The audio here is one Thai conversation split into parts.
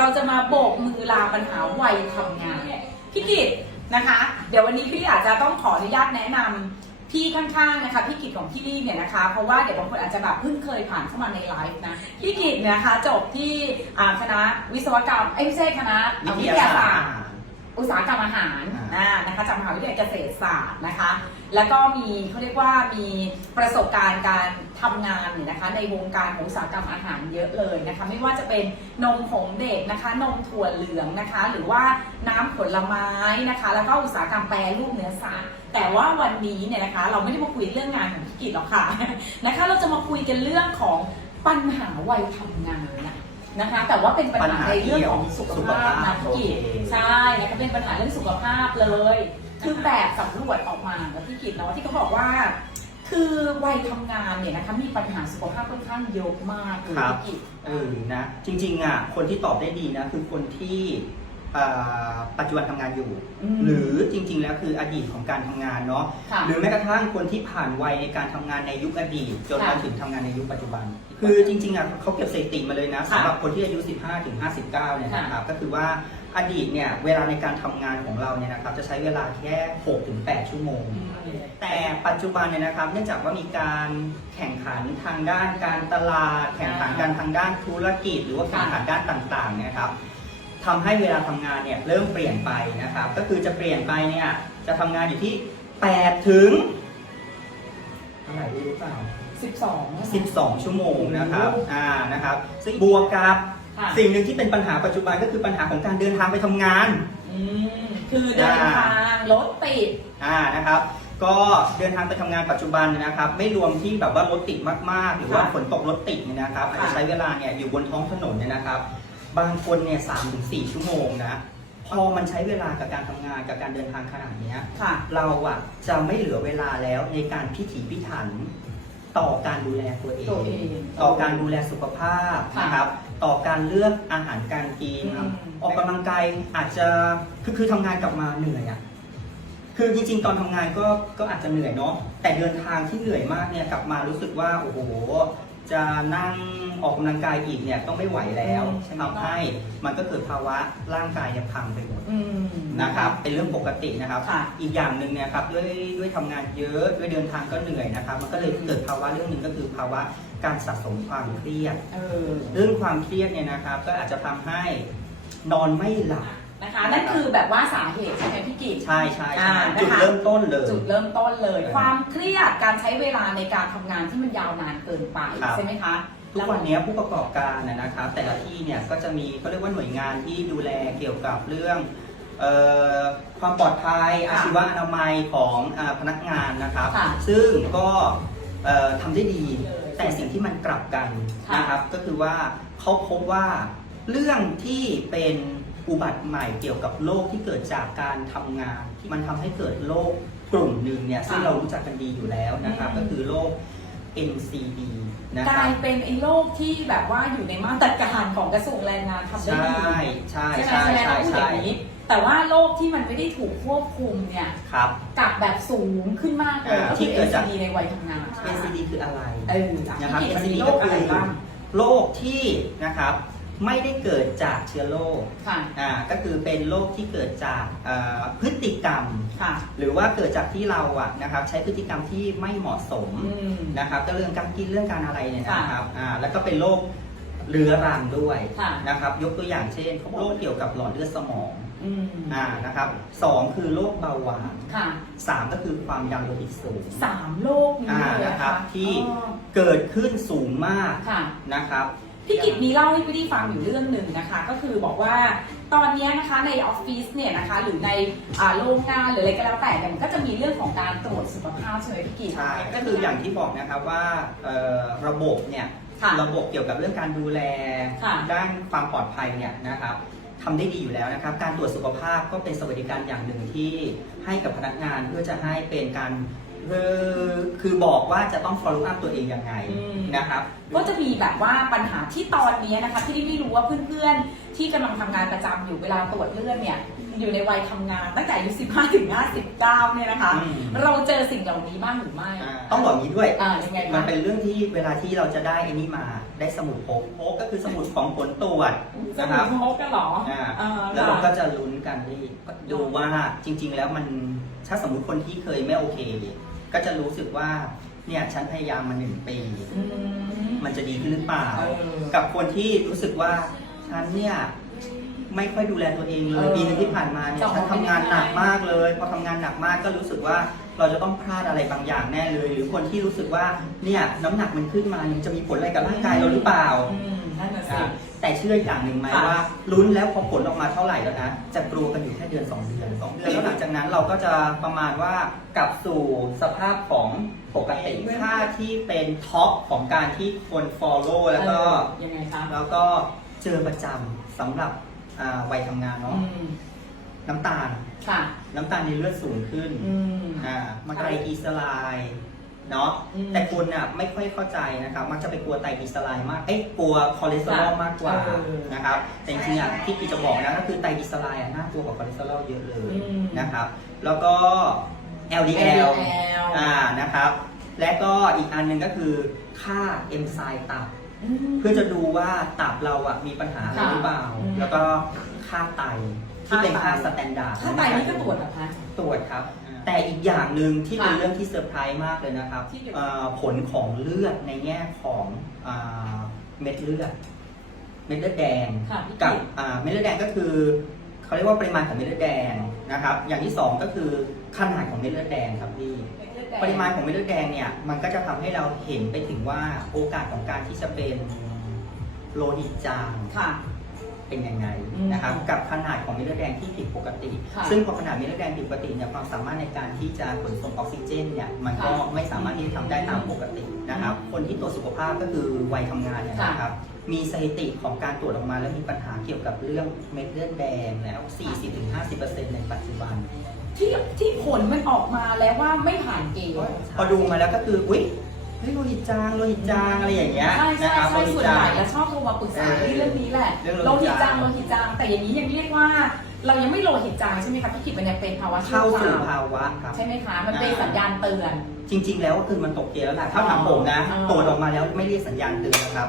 เราจะมาโบกมือลาปัญหาวัยทำงานพี่กิตนะคะ เดี๋ยววันนี้พี่อาจจะต้องขออนุญาตแนะนำพี่ข้างๆนะคะพี่กิตของพี่ลี่เนี่ยนะคะเพราะว่าเดี๋ยวบางคนอาจจะแบบเพิ่งเคยผ่านเข้ามาในไลฟ์นะพี่กิตเนยนะคะจบที่อ่าคณะวิศวกรรมเอ้ยไม่ใช่คณะเอ่อวิทยาศาสตร์ อุตสาหกรรมอาหารอ่าอ่านะคะจากมหาวิทยาลัยเกษตรศาสตร์นะคะ แล้วก็มีเขาเรียกว่ามีประสบการณ์การทำงานเนี่ยนะคะในวงการของอุตสาหกรรมอาหารเยอะเลยนะคะ ไม่ว่าจะเป็นนมผงเด็กนะคะ นมถั่วเหลืองนะคะ หรือว่าน้ำผลไม้นะคะ แล้วก็อุตสาหกรรมแปรรูปเนื้อสัตว์แต่ว่าวันนี้เนี่ยนะคะ เราไม่ได้มาคุยเรื่องงานของพี่กิจหรอกค่ะนะคะ เราจะมาคุยกันเรื่องของปัญหาวัยทำงาน นะนะคะ แต่ว่าเป็นปัญปัญหาหาในเรื่องของสุขสุขภาพภาพนะพี่กิจโอเค ใช่นะคะเป็นปัญหาเรื่องสุขภาพเลยคือแบบสำรวจออกมากับพี่กิตเนาะที่เขาบอกว่า คือวัยทำงานเนี่ยนะคะมีปัญหาสุขภาพค่อนข้างเยอะมากเลยครับ พี่กิตเออนะจริงๆอะคนที่ตอบได้ดีนะคือคนที่อ่าปัจจุบันทำงานอยู่มหรือจริง ๆ แล้วคืออดีตของการทำงานเนาะค่ะ หรือแม้กระทั่งคนที่ผ่านวัยในการทำงานในยุคอดีต จนค่ะมาถึงทำงานในยุคปัจจุบัน คือจริงๆอะเขาเก็บสถิติมาเลยนะค่ะสำหรับคนที่อายุ 15ถึง59เนี่ยนะครับก็คือว่าอดีตเนี่ยเวลาในการทำงานของเราเนี่ยนะครับจะใช้เวลาแค่6ถึง8ชั่วโมงอืมแต่ปัจจุบันเนี่ยนะครับเนื่องจากว่ามีการแข่งขันทางด้านการตลาด แข่งขันกันทางด้านธุรกิจ หรือว่าแข่งขันด้านต่างๆเนยครับทำให้เวลาทำงานเนี่ยเริ่มเปลี่ยนไปนะครับก็คือจะเปลี่ยนไปเนี่ยจะทำงานอยู่ที่8ถึงเท่าไหร่รู้หรือเปล่า สิบสอง12 ชั่วโมงนะครับโอ้โหอ่า นะครับ ซึ่งบวกกับค่ะ สิ่งหนึ่งที่เป็นปัญหาปัจจุบันก็คือปัญหาของการเดินทางไปทำงาน อืมคือเดินทางรถติด อ่า นะครับ ก็เดินทางไปทำงานปัจจุบันนะครับ ไม่รวมที่แบบว่ารถติดมากๆ หรือว่าค่ะฝนตกรถติดเนี่ยนะครับ อาจจะค่ะใช้เวลาเนี่ยอยู่บนท้องถนนเนี่ยนะครับ บางคนเนี่ยสามถึงสี่ชั่วโมงนะ พอมันใช้เวลากับการทำงานกับการเดินทางขนาดเนี้ย ค่ะ เราอะจะไม่เหลือเวลาแล้วในการพิถีพิถัน ต่อการดูแลตัวเอตัวเองงต่อการดูแลสุขภาพค่ะนะครับ ต่อการเลือกอาหารการกิน อืม ออกกำลังกายอาจจะคือคือทำงานกลับมาเหนื่อยอะคือจริงๆ ตอนทำงานก็ก็อาจจะเหนื่อยเนาะแต่เดินทางที่เหนื่อยมากเนี่ยกลับมารู้สึกว่าโอ้โห จะนั่งออกกำลังกายอีกเนี่ยต้องไม่ไหวแล้วอืม ทำให้มันก็เกิดภาวะร่างกายเนี่ยพังไปหมดอืม นะครับเป็นเรื่องปกตินะครับ ค่ะอีกอย่างหนึ่งเนี่ยครับด้วยด้วยทำงานเยอะด้วยเดินทางก็เหนื่อยนะครับ มันก็เลยเกิดภาวะเรื่องหนึ่งก็คือภาวะการสะสมความเครียด เออ เรื่องความเครียดเนี่ยนะครับก็อาจจะทำให้นอนไม่หลับ นะคะ นั่นคือแบบว่าสาเหตุใช่ไหมพี่กิตใช่ใช่อ่าใช่นะคะ จุดเริ่มต้นเลย จุดเริ่มต้นเลย เออความเครียดการใช้เวลาในการทำงานที่มันยาวนานเกินไปครับ ใช่ไหมคะทุกวันนี้ผู้ประกอบการนะนะครับ แต่ละที่เนี่ยก็จะมีเขาเรียกว่าหน่วยงานที่ดูแลเกี่ยวกับเรื่องเอ่อความปลอดภัยค่ะอาชีวะอนามัยของอาพนักงานนะครับ ค่ะ ซึ่งก็เอ่อทำได้ดีเลยแต่สิ่งที่มันกลับกันค่ะนะครับ ก็คือว่าเขาพบว่าเรื่องที่เป็น อุบัติใหม่เกี่ยวกับโรคที่เกิดจากการทำงาน มันทำให้เกิดโรคกลุ่มหนึ่งเนี่ยซึ่งเรารู้จักกันดีอยู่แล้วนะครับอืมก็คือโรค NCD นะกครัลาบยเป็นไอ้โรคที่แบบว่าอยู่ในมาตรการของกระทรวงแรงงานทำได้ใช่ดีใช่ใช่ไหมใช่ใช่ไหมใช่เราพูดอใช่ย่างนี้แต่ว่าโรคที่มันไม่ได้ถูกควบคุมเนี่ยครับกลับแบบสูงขึ้นมากเลยอ่าก็ที่คือเกิดจาก NCD ในวัยทำงาน NCD คืออะไรเออนะครับที่ NCD มีโรก็คอะไรคือบ้างโรคที่นะครับ ไม่ได้เกิดจากเชื้อโรคค่ะ อ่าก็คือเป็นโรคที่เกิดจากเอ่อพฤติกรรม ค่ะ หรือว่าเกิดจากที่เราอะนะครับใช้พฤติกรรมที่ไม่เหมาะสมอืม นะครับก็เรื่องการกินเรื่องการอะไรเนี่ยค่ะนะครับอ่าแล้วก็เป็นโรคเรื้อรังด้วยค่ะนะครับ ยกตัวอย่างเช่นโรคเกี่ยวกับหลอดเลือดสมองอืม อ่านะครับสองคือโรคเบาหวานค่ะ สามก็คือความดันโลหิตสูงสามโรคนี้อ่าเลยนะครับที่อ๋อเกิดขึ้นสูงมาก ค่ะ นะครับ พี่กิตมีเล่าให้พี่ดีฟังอยู่เรื่องหนึ่งนะคะ ก็คือบอกว่าตอนนี้นะคะในออฟฟิศเนี่ยนะคะ หรือในอ่าโรงงานหรืออะไรก็แล้วแต่เนี่ยมันก็จะมีเรื่องของการตรวจสุขภาพใช่ไหมพี่กิตใช่ก็คืออย่างที่บอกนะครับว่าเอ่อระบบเนี่ยค่ะระบบเกี่ยวกับเรื่องการดูแลค่ะด้านความปลอดภัยเนี่ยนะครับทำได้ดีอยู่แล้วนะครับ การตรวจสุขภาพก็เป็นสวัสดิการอย่างหนึ่งที่ให้กับพนักงานเพื่อจะให้เป็นการ เอ่อคือบอกว่าจะต้อง follow up ตัวเองยังไงอืม นะครับ ก็จะมีแบบว่าปัญหาที่ตอนนี้นะคะ ที่ไม่รู้ว่าเพื่อนๆ ที่กำลังทำงานประจำอยู่เวลาตรวจเลือดเนี่ยอยู่ในวัยทำงานตั้งแต่อายุ15ถึง59เนี่ยนะคะ อืม เราเจอสิ่งเหล่านี้บ้างหรือไม่อ่าต้องบอกอย่างนี้ด้วย อ่ายังไงมันคะเป็นเรื่องที่เวลาที่เราจะได้ไอ้นี่มาได้สมุดพกพกก็คือสมุดของผลตรวจสนะคมุรัดบพกกันเหรออ่าอ่าแล้วเราค่ะก็จะลุ้นกันที่ดูว่าจริง ๆ แล้วมันถ้าสมมุติคนที่เคยไม่โอเค ก็จะรู้สึกว่าเนี่ยฉันพยายามมาหนึ่งปี อืม มันจะดีขึ้นหรือเปล่า เออกับคนที่รู้สึกว่าฉันเนี่ยไม่ค่อยดูแลตัวเองเลเอยอปีนึงที่ผ่านมาเนี่ยจะออกฉันทำงานหนักไม่ได้มากเลย พอทำงานหนักมากก็รู้สึกว่าเราจะต้องพลาดอะไรบางอย่างแน่เลย หรือคนที่รู้สึกว่าเนี่ยน้ำหนักมันขึ้นมามันจะมีผลอะไรกับร่างกายเราหรือเปล่า อืม นั่นน่ะสิอะแต่เชื่ออย่างหนึ่งไหมค่ะว่าลุ้นแล้วพอผลออกมาเท่าไหร่แล้วนะ จะกลัวกันอยู่แค่เดือนสองเดือนสองเดือนแล้วหลังจากนั้นเราก็จะประมาณว่ากลับสู่สภาพของปกติค่าที่เป็นท็อปของการที่คน follow แล้วก็ เออยังไงคะแล้วก็เจอประจำสำหรับอ่าวัยทำงานอืเนาะมน้ำตาล ค่ะ น้ำตาลในเลือดสูงขึ้นอืม อ่ามันไตรกลีเซอไรด์ เนาะอืมแต่คนอะไม่ค่อยเข้าใจนะครับมักจะไปกลัวไตรกลีเซอไรด์มากเอ้ยกลัวคอเลสเตอรอลมากกว่าเออนะครับแต่จริงๆอะที่พี่จะบอกนะก็คือไตรกลีเซอไรด์อะน่ากลัวกว่าคอเลสเตอรอลเยอะเลยอืม นะครับ แล้วก็ LDL LDL อ่านะครับ และก็อีกอันหนึ่งก็คือค่าเอนไซม์ตับ ม เพื่อจะดูว่าตับเราอะมีปัญหาอะไรค่ะหรือเปล่าอืมแล้วก็ค่าไต ที่เป็นค่าค่าไตสแตนดาร์ดถ้าไตนี่ก็ตรวจเหรอคะ ตรวจครับ แต่อีกอย่างหนึ่งที่เป็นค่ะเรื่องที่เซอร์ไพรส์มากเลยนะครับที่เกี่ยวเอ่อผลของเลือดในแง่ของอ่าเม็ดเลือด เม็ดเลือดแดงค่ะพี่กับกิตอ่าเม็ดเลือดแดงก็คือเขาเรียกว่าปริมาณของเม็ดเลือดแดงนะครับ อย่างที่สองก็คือขนาดของเม็ดเลือดแดงครับพี่ ปริมาณของเม็ดเลือดแดงเนี่ยมันก็จะทำให้เราเห็นไปถึงว่าโอกาสของการที่จะเป็นโลหิตจาง ค่ะ เป็นยังไงอืมนะครับกับขนาดของเม็ดเลือดแดงที่ผิดปกติ ค่ะซึ่งพอขนาดเม็ดเลือดแดงผิดปกติเนี่ยความสามารถในการที่จะขนส่งออกซิเจนเนี่ยมันก็ค่ะไม่สามารถที่จะทำได้ตามปกตินะครับ คนที่ตรวจสุขภาพก็คือวัยทำงานเนี่ยค่ะนะครับมีสถิติของการตรวจออกมาแล้วมีปัญหาเกี่ยวกับเรื่องเม็ดเลือดแดงแล้ว 40-50%ในปัจจุบัน ที่ที่ผลมันออกมาแล้วว่าไม่ผ่านเกณฑ์ พอดูมาแล้วก็คือ อุ๊ย เฮ้ยโลหิตจางโลหิตจางอะไรอย่างเงี้ยใช่ใช่นะครับใช่โลหิตส่วนจาใหญ่งแล้วชอบโทรมาปรึกษาเออเรื่องนี้แหละเรื่องโลโลหิหิตตจาจางง โลหิตจางแต่อย่างนี้ยังเรียกว่า เรายังไม่โลหิตจางใช่ไหมคะพี่กิจมันยังเป็นภาวะชั่เข้าวคสู่ราวภาวะครับ ใช่ไหมคะมันเป็นอ่าสัญญาณเตือน จริง ๆ แล้วก็คือมันตกเกณฑ์แล้วแหละถ้าถามผมนะอ๋อ ตรวจออกมาแล้วไม่เรียกสัญญาณเตือนนะครับ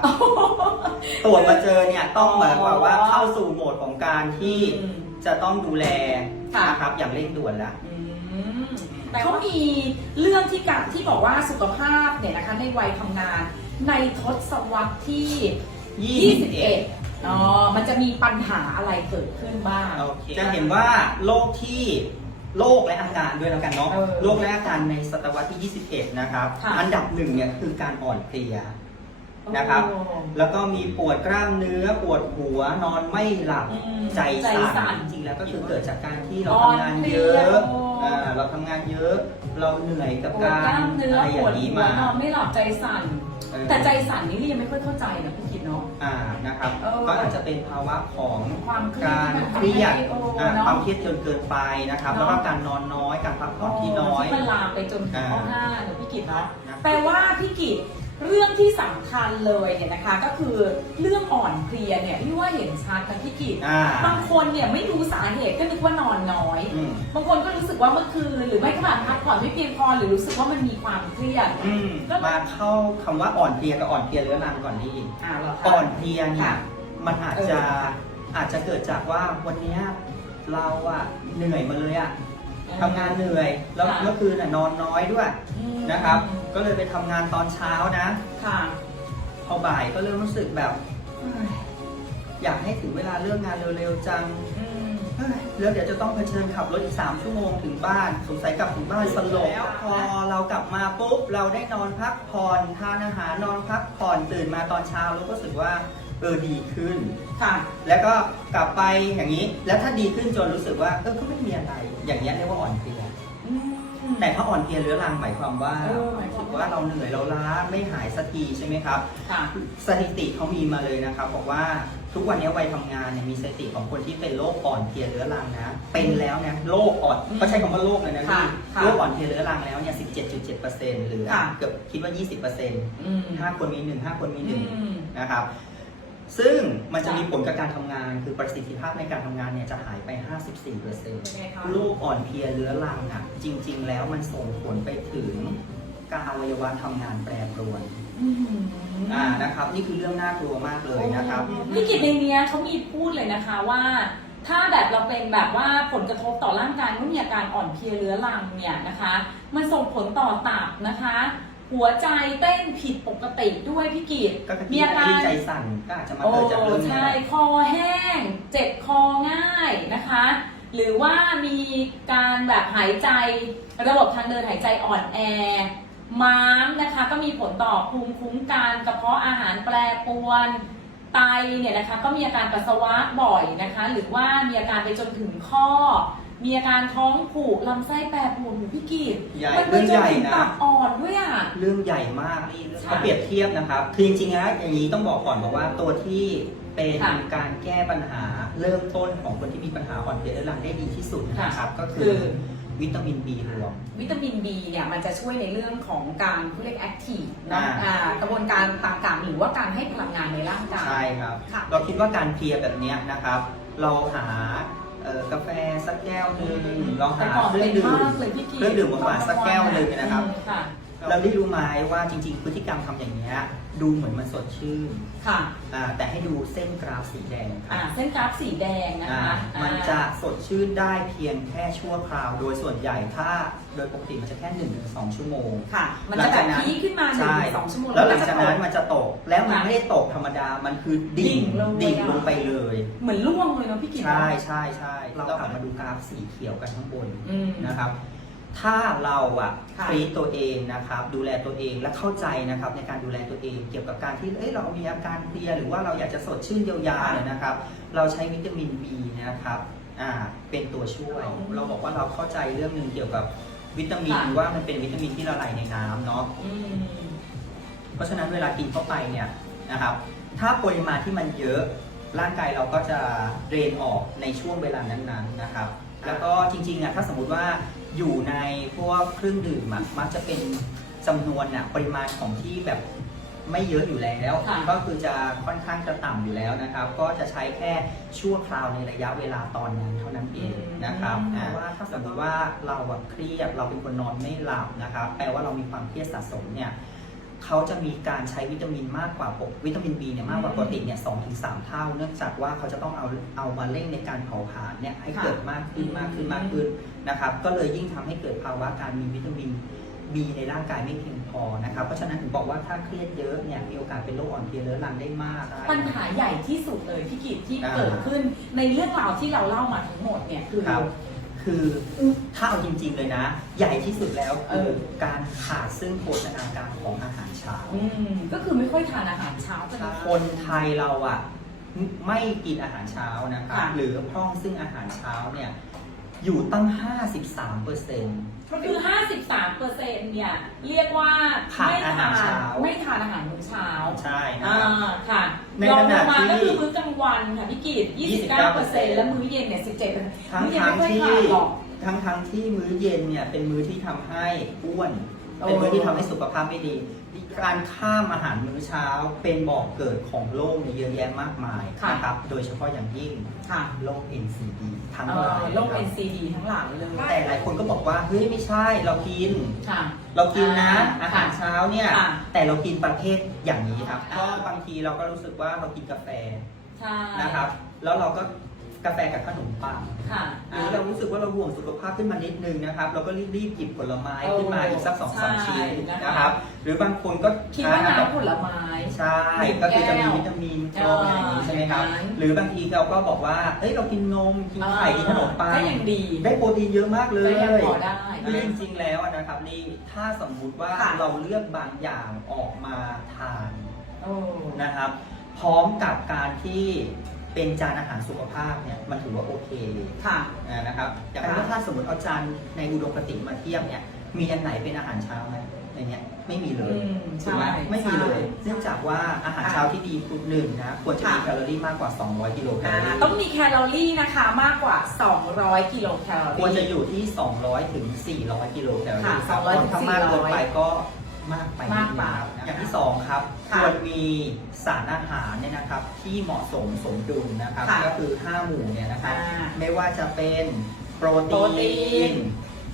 ตรวจมาเจอเนี่ยต้องหมายความว่าเข้าสู่โหมดของการที่อืม จะต้องดูแลค่ะ นะครับอย่างเร่งด่วนแล้วอืมแต่ เขามีเรื่องที่กับที่บอกว่าสุขภาพเนี่ยนะคะในวัยทำงาน ในทศวรรษที่ 21อ๋อมันจะมีปัญหาอะไรเกิดขึ้นบ้าง โอเคจะเห็นว่าโรคที่โรคและอาการด้วยแล้วกันเนาะเออโรคและอาการในศตวรรษที่ 21 นะครับ ค่ะ อันดับหนึ่งเนี่ยคือการอ่อนเพลีย นะครับโอ้แล้วก็มีปวดกล้ามเนื้อปวดหัวนอนไม่หลับอืมใจใจสั่สั่นนจริงๆแล้วก็คือเกิดจากการที่เราอ่อนทำงานเพลีเยยอะโอ้อ่าเราทำงานเยอะ เราเหนื่อยกับปวดการกล้ามเนื้ออะไรอปย่าวดงนี้หัวมานอนไม่หลับใจสั่น เออ แต่ใจสั่นนี่ยังไม่ค่อยเข้าใจนะพี่กิตเนาะ อ่านะครับ เออก็อาจจะเป็นภาวะของความเครียดการที่มันเครียดโอ้อ่าเนาะความเครียดจนเกินไปนะครับ เนอะ แล้วก็การนอนน้อย การพักผ่อนที่น้อย ที่มันลามไปจนถึงอ่า ข้อห้าเนอะพี่กิตเนาะ นะ แปลว่าพี่กิต เรื่องที่สำคัญเลยเนี่ยนะคะก็คือเรื่องอ่อนเพลียเนี่ยพี่ว่าเห็นชัดนะพี่กิตอ่าบางคนเนี่ยไม่รู้สาเหตุก็นึกว่านอนน้อยอืมบางคนก็รู้สึกว่าเมื่อคืนหรือไม่ก็แบบพักผ่อนไม่เพียงพอหรือรู้สึกว่ามันมีความเครียดอืมก็มาเข้าคำว่าอ่อนเพลียกับอ่อนเพลียเรื้อรังก่อนดีอ่าเหรอคะอ่อนเพลียเนี่ยค่ะมันอาจจะเอออาจจะเกิดจากว่าวันเนี้ยเราอะเหนื่อยมาเลยอะ ทำงานเหนื่อย แล้วค่ะ เมื่อคืนอะนอนน้อยด้วยอืมนะครับ ก็เลยไปทำงานตอนเช้านะ ค่ะ พอบ่ายก็เริ่มรู้สึกแบบเฮ้ยอยากให้ถึงเวลาเลิกงานเร็วๆจังอืม เฮ้ยแล้วเดี๋ยวจะต้องเผชิญขับรถอีกสามชั่วโมงถึงบ้าน สงสัยกลับถึงบ้านสลบแล้ว พอเรากลับมาปุ๊บ เราได้นอนพักผ่อนทานอาหารนอนพักผ่อนตื่นมาตอนเช้าแล้วก็รู้สึกว่า เออดีขึ้น ค่ะ แล้วก็กลับไปอย่างนี้ แล้วถ้าดีขึ้นจนรู้สึกว่าเออก็ไม่มีอะไร อย่างเงี้ยเรียกว่าอ่อนเพลียอืม แต่ถ้าอ่อนเพลียเรื้อรังหมายความว่าเออหมายความว่า ว่าเราเหนื่อยเราล้าไม่หายสักทีใช่ไหมครับ ค่ะ สถิติเขามีมาเลยนะครับบอกว่าทุกวันนี้วัยทำงานเนี่ยมีสถิติของคนที่เป็นโรคอ่อนเพลียเรื้อรังนะ เป็นแล้วนะโรคอ่อนอืมก็ใช้คำว่าโรคเลยนะค่ะพี่ค่ะโรคอ่อนเพลียเรื้อรังแล้วเนี่ย 17.7%หรือค่ะ เกือบคิดว่า 20%อืมห้าคนมีหนึ่งห้าคนมีหนึ่ง อืม นะครับ ซึ่งมันจะค่ะมีผลกับการทำงาน คือประสิทธิภาพในการทำงานเนี่ยจะหายไป 54%เป็นไงคะโรคอ่อนเพลียเรื้อรังอะจริง ๆ แล้วมันส่งผลไปถึงการอวัยวะทำงานแปรปรวนอืมอ่านะครับ นี่คือเรื่องน่ากลัวมากเลยนะครับ พี่กิจในเนี้ยเขามีพูดเลยนะคะว่า ถ้าแบบเราเป็นแบบว่าผลกระทบต่อร่างกายเมื่อมีอาการอ่อนเพลียเรื้อรังเนี่ยนะคะ มันส่งผลต่อตับนะคะ หัวใจเต้นผิดปกติด้วยพี่กิจก็คือมีอาการที่ใจสั่นก็อาจจะมาโอ้เกิดจากเรื่องนี้ใช่แหละ คอแห้ง เจ็บคอง่ายนะคะ หรือว่ามีการแบบหายใจระบบทางเดินหายใจอ่อนแอ ม้ามนะคะก็มีผลต่อภูมิคุ้มกันกระเพาะอาหารแปรปรวนไตเนี่ยนะคะก็มีอาการปัสสาวะบ่อยนะคะ หรือว่ามีอาการไปจนถึงข้อ มีอาการท้องผูกลำไส้แปรปรวนหูพี่กีดใหญ่มัไปเรื่องจใหนญ่ถึงนะตับอ่อนด้วยอะ เรื่องใหญ่มากนี่ใช่เขาเปรียบเทียบนะครับ คือจริงๆนะอย่างนี้ต้องบอกก่อนบอกว่าตัวที่เป็นค่ะการแก้ปัญหาเริ่มต้นของคนที่มีปัญหาอ่อนเพลียเรื้อรังได้ดีที่สุดนะครับ ก็คืคือ อวิตามิน B รวม วิตามิน B เนี่ยมันจะช่วยในเรื่องของการเขาเรียกแอคทีฟนะอ่า อ่ากระบวนการต่างๆ หรือว่าการให้พลังงานในร่างกาย ใช่ครับ ค่ะ เราคิดว่าการเพลียแบบเนี้ยนะครับ เราหา เอ่อกาแฟสักแก้วหนึ่งเราแต่หาก่อนเครื่เป็อนงดื่มมากเลยพี่กีดเครื่องดื่มหวานๆสักแก้วหนึ่งนะครับอืมค่ะ เราได้รู้ไหมว่าจริง ๆ พฤติกรรมทำอย่างเนี้ยดูเหมือนมันสดชื่นค่ะ อ่าแต่ให้ดูเส้นกราฟสีแดงครัอ่า บเส้นกราฟสีแดงนะอ่าคะมันจะสดชื่นได้เพียงแค่ชั่วคราว โดยส่วนใหญ่ถ้าโดยปกติมันจะแค่1นถึงสชั่วโมง ค่ะ มันจะแบบพีคขึ้นมาหนึ่งใช่ถึงสองชั่วโมงแล้วหลังจากนั้นก็มันจะตก แล้วมันค่ะไม่ได้ตกธรรมดา มันคือดิ่งดิ่งลงเลยดิ่งอะลงไปเลย เหมือนล่วงเลยเนาะพี่กีดใช่ใช่ใช่เรากลับมาดูกราฟสีเขียวกันข้างบนอืมนะครับ ถ้าเราอะค่ะทรีตตัวเองนะครับ ดูแลตัวเองและเข้าใจนะครับ ในการดูแลตัวเอง เกี่ยวกับการที่เอ้ยเรามีอาการเพลียหรือว่าเราอยากจะสดชื่นเยียวยาเนี่ยนะครับ เราใช้วิตามิน B นะครับอ่าเป็นตัวช่วย เราบอกว่าเราเข้าใจเรื่องหนึ่งเกี่ยวกับวิตามินค่ะ ว่ามันเป็นวิตามินที่ละลายในน้ำเนาะ อืม เพราะฉะนั้นเวลากินเข้าไปเนี่ยนะครับ ถ้าปริมาณที่มันเยอะ ร่างกายเราก็จะเดรนออกในช่วงเวลานั้นๆนะครับ แล้วก็จริงๆอะถ้าสมมุติว่า อยู่ในพวกเครื่องดื่มอะมักจะเป็นจำนวนอะปริมาณของที่แบบไม่เยอะอยู่แล้ว ค่ะ ก็คือจะค่อนข้างจะต่ำอยู่แล้วนะครับ ก็จะใช้แค่ชั่วคราวในระยะเวลาตอนนั้นเท่านั้นเองนะครับอ่า ว่าถ้าสมมติว่าเราอะเครียดเราเป็นคนนอนไม่หลับนะครับ แปลว่าเรามีความเครียดสะสมเนี่ย เขาจะมีการใช้วิตามินมากกว่าปกวิตามิน B เนี่ยมากกว่าปกติเนี่ยสองถึงสามเท่า เนื่องจากว่าเขาจะต้องเอาเอามาเร่งในการเผาผลาญเนี่ยให้ค่ะเกิดมากขึ้นมากขึ้นมากขึ้นนะครับ ก็เลยยิ่งทำให้เกิดภาวะการมีวิตามิน B ในร่างกายไม่เพียงพอนะครับ เพราะฉะนั้นถึงบอกว่าถ้าเครียดเยอะเนี่ยมีโอกาสเป็นโรคอ่อนเพลียเรื้อรังได้มาก ปัญหาใหญ่ที่สุดเลยพี่กิจที่อ่าเกิดขึ้นในเรื่องราวที่เราเล่ามาทั้งหมดเนี่ยคือ ครับคือถ้าเอาจริง ๆ เลยนะ ใหญ่ที่สุดแล้วคือเออการขาดซึ่งโภชนาการของอาหารเช้า อืมก็คือไม่ค่อยทานอาหารเช้ากันนะ คนไทยเราอะไม่กินอาหารเช้านะครับค่ะ หรือพร่องซึ่งอาหารเช้าเนี่ย อยู่ตั้ง 53เปอร์เซ็นต์ก็คือ 53เปอร์เซ็นต์เนี่ย เรียกว่าขาดไม่อาหารเช้า ไม่ทานอาหารมื้อเช้าใช่นะอ่าครับ ค่ะในรองขลณะงมาที่ก็คือมื้อกลางวันค่ะพี่กิจ29เปอร์เซ็นต์และมื้อเย็นเนี่ย17เปอร์เซ็นต์ทั้งมื้อเย็นทั้งไม่ค่อยที่ขาดหรอก ทั้งทั้งที่มื้อเย็นเนี่ยเป็นมื้อที่ทำให้อ้วน เป็นมื้อที่ทำให้สุขภาพไม่ดี การข้ามอาหารมื้อเช้าเป็นบอกเกิดของโรคเนี่ยเยอะแยะมากมายค่ะนะครับ โดยเฉพาะอย่างยิ่งค่ะโรค NCD ทั้งเอ่หอลายโรคนะครับ NCD ทั้งหลายเลย แต่หลายคนก็บอกว่า เฮ้ยไม่ใช่เรากินค่ะเรากินนะอ่าอาหารเช้าเนี่ยค่ะแต่เรากินประเภทอย่างนี้ครับอ่าก็บางทีเราก็รู้สึกว่าเรากินกาแฟใช่นะครับ แล้วเราก็ กาแฟกับขนมปังค่ะหรือเรารู้สึกว่าเราห่วงสุขภาพขึ้นมานิดนึงนะครับ เราก็รีบๆหยิบผลไม้โอ้ขึ้นมาอีกสักสองสามใช่ชิ้นนะคะนะครับ หรือบางคนก็คิดว่าทกับน้ำผลไม้ใช่หนึ่งก็คือจะมีแก้ววิตามินโปรอย่างนี้ใช่ไหมครับอย่างนั้นหรือบางทีเราก็บอกว่าเอ้ยเรากินนมกินไข่กินขนมปังก็ยังดี ได้โปรตีนเยอะมากเลยก็ยังพอได้คือจริงๆแล้วอะนะครับนี่ถ้าสมมุติว่าค่ะเราเลือกบางอย่างออกมาทานโอ้นะครับ พร้อมกับการที่ เป็นจานอาหารสุขภาพเนี่ยมันถือว่าโอเคค่ะนะครับอย่างค่ะว่าถ้าสมมติเอาจานในอุดมคติมาเทียบเนี่ยมีอันไหนเป็นอาหารเช้าไหมอย่างเงี้ยไม่มีเลยอืมถูกไหมใช่ไม่มีเลยใช่ เนื่องจากว่าอาหารค่ะเช้าที่ดีกลุ่มหนึ่งนะควรจะมีค่ะแคลอรี่มากกว่า 200 กิโลแคลอ่าอรี่ ต้องมีแคลอรี่นะคะมากกว่า 200 กิโลแคลอรี่ควรจะอยู่ที่ 200 ถึง 400 กิโลแคลอรี่ค่ะครับ200ถึงถ้ามากเกินไป400ก็ มากไปมากไปนิดนึงครับนะคะอย่างที่สองครับค่ะควรมีสารอาหารเนี่ยนะครับที่เหมาะสมสมดุลนะครับค่ะก็คือ5หมู่เนี่ยนะครับอ่าไม่ว่าจะเป็นโปรโปรตีตีน น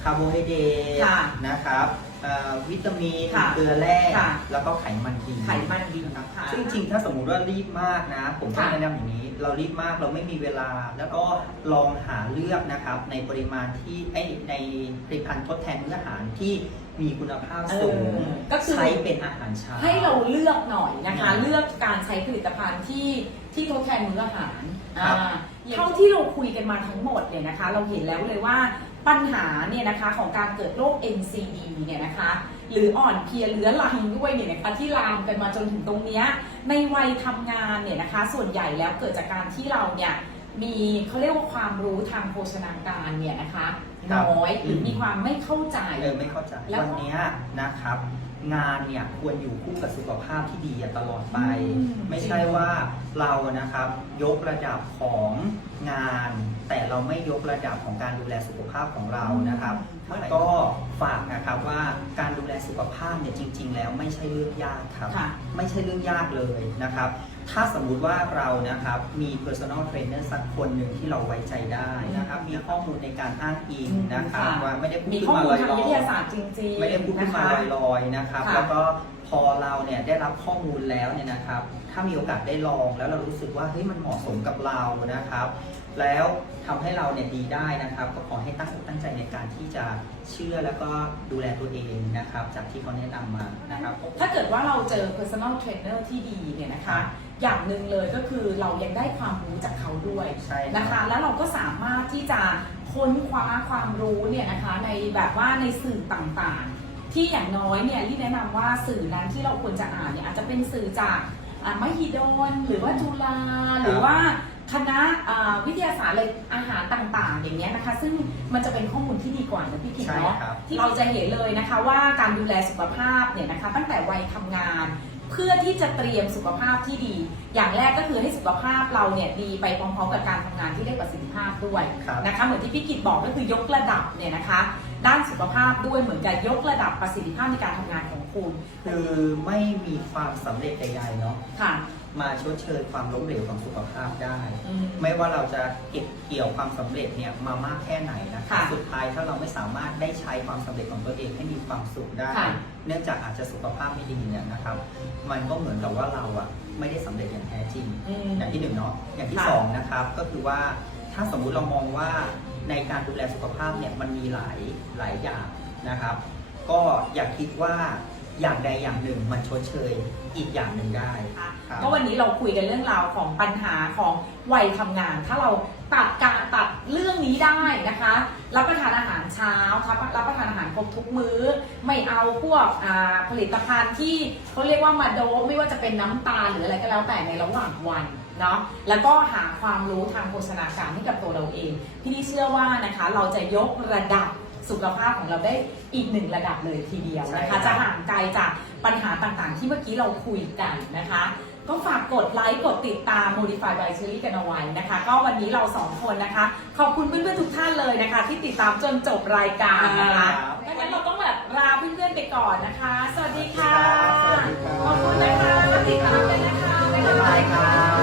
คาร์โบไฮเดรตค่ะนะครับเอ่อวิตามินค่ะเกลือแร่ค่ะ แล้วก็ไขมันดี ไขมันดีนะครับค่ะซึ่งจริงๆถ้าสมมุติว่ารีบมากนะ ผมก็ค่ะแนะนำอย่างนี้ เรารีบมากเราไม่มีเวลา แล้วก็ลองหาเลือกนะครับ ในปริมาณที่ไอ้ในผลิตภัณฑ์ทดแทนมื้ออาหารที่ มีคุณภาพสูงเออก็คือ ใช้เป็นอาหารเช้า ให้เราเลือกหน่อยนะคะ อืมเลือกการใช้ผลิตภัณฑ์ที่ที่ทดแทนมื้ออาหารครับ อ่าเท่าที่เราคุยกันมาทั้งหมดเนี่ยนะคะ เราเห็นแล้วเลยว่าปัญหาเนี่ยนะคะของการเกิดโรค NCD เนี่ยนะคะ หรืออ่อนเพลียเรื้อรังด้วยเนี่ยนะคะที่ลามกันมาจนถึงตรงเนี้ยในวัยทำงานเนี่ยนะคะ ส่วนใหญ่แล้วเกิดจากการที่เราเนี่ยมีเขาเรียกว่าความรู้ทางโภชนาการเนี่ยนะคะครับ น้อยหรืออมมีความไม่เข้าใจ เออไม่เข้าใจแล้ววันเนี้ยนะครับ งานเนี่ยควรอยู่คู่กับสุขภาพที่ดีอะตลอดไป อืม ไม่ใช่ว่าเรานะครับ ยกระดับของงาน แต่เราไม่ยกระดับของการดูแลสุขภาพของเรานะครับเท่าไหร่ ก็ฝากนะครับว่าการดูแลสุขภาพเนี่ยจริง ๆ แล้วไม่ใช่เรื่องยากครับ ค่ะ ไม่ใช่เรื่องยากเลยนะครับ ถ้าสมมุติว่าเรานะครับมี personal trainer สักคนหนึ่งที่เราไว้ใจได้นะครับ มีข้อมูลในการอ้างอิงนะครับค่ะว่าไม่ได้พูดมีขึ้ข้อนมามูลลทางวิทอยยาศาๆสตร์จริงๆไม่ได้พูดขึ้นมานะคะลอยๆนะครับค่ะแล้วก็พอเราเนี่ยได้รับข้อมูลแล้วเนี่ยนะครับ ถ้ามีโอกาสได้ลองแล้วเรารู้สึกว่าเฮ้ยมันเหมาะสมกับเรานะครับ แล้วทำให้เราเนี่ยดีได้นะครับ ก็ขอให้ตั้งอกตั้งใจในการที่จะเชื่อแล้วก็ดูแลตัวเองนะครับ จากที่เขาแนะนำมานะครับ ถ้าเกิดว่าเราเจอ personal trainer ที่ดีเนี่ยนะคะ อย่างหนึ่งเลยก็คือเรายังได้ความรู้จากเขาด้วยใช่รับนะคะ แล้วเราก็สามารถที่จะค้นคว้าความรู้เนี่ยนะคะในแบบว่าในสื่อต่างๆ ที่อย่างน้อยเนี่ยรีแนะนำว่าสื่อนั้นที่เราควรจะอ่านเนี่ยอาจจะเป็นสื่อจากอ่ามหิดลหรือว่าจุฬาหรือว่าคณะอ่าวิทยาศาสตร์เลยอาหารต่างๆ อย่างเงี้ยนะคะ ซึ่งมันจะเป็นข้อมูลที่ดีกว่านะพี่กิตใช่เนาะครับที่เราจะเห็นเลยนะคะว่าการดูแลสุขภาพเนี่ยนะคะตั้งแต่วัยทำงาน เพื่อที่จะเตรียมสุขภาพที่ดี อย่างแรกก็คือให้สุขภาพเราเนี่ยดีไปพร้อมๆกับการทำงานที่ได้ประสิทธิภาพด้วยครับนะคะ เหมือนที่พี่กิตบอกก็คือยกระดับเนี่ยนะคะ ด้านสุขภาพด้วยเหมือนกับยกระดับประสิทธิภาพในการทำงานของคุณ คือไม่มีความสำเร็จใดๆเนาะค่ะ มาชดเชยความล้มเหลวของสุขภาพได้ อืม ไม่ว่าเราจะเก็บเกี่ยวความสำเร็จเนี่ยมามากแค่ไหนนะคะ ค่ะสุดท้ายถ้าเราไม่สามารถได้ใช้ความสำเร็จของตัวเองให้มีความสุขได้ ค่ะเนื่องจากอาจจะสุขภาพไม่ดีเนี่ยนะครับ มันก็เหมือนกับว่าเราอะไม่ได้สำเร็จอย่างแท้จริง อืมอย่างที่หนึ่งเนาะ อย่างที่ค่ะ สองนะครับ ก็คือว่าถ้าสมมุติเรามองว่าในการดูแลสุขภาพเนี่ยมันมีหลายหลายอย่างนะครับ ก็อย่าคิดว่า อย่างใดอย่างหนึ่งมันชดเชยอีกอย่างหนึ่งได้ค่ะครับ ก็วันนี้เราคุยกันเรื่องราวของปัญหาของวัยทำงาน ถ้าเราตัดการตัดเรื่องนี้ได้นะคะ รับประทานอาหารเช้าครับรับประทานอาหารครบทุกมื้อ ไม่เอาพวกอ่าผลิตภัณฑ์ที่เขาเรียกว่ามาโดปไม่ว่าจะเป็นน้ำตาลหรืออะไรก็แล้วแต่ในระหว่างวันเนาะแล้วก็หาความรู้ทางโภชนาการให้กับตัวเราเอง พี่นี่เชื่อว่านะคะเราจะยกระดับ สุขภาพของเราได้อีกหนึ่งระดับเลยทีเดียวนะใช่ครัคะบจะห่างไกลจากปัญหาต่างๆ ที่เมื่อกี้เราคุยกันนะคะ ก็ฝากกดไลค์กดติดตาม Modify by Cherry กันเอาไว้นะคะ ก็วันนี้เราสองคนนะคะ ขอบคุณเพื่อนๆทุกท่านเลยนะคะ ที่ติดตามจนจบรายการนะคะครับดังนั้นเราต้องแบบลาเพื่อนๆไปก่อนนะคะ สวัสดีค่ะสวัสดีครับขอบคุณนะคะติดต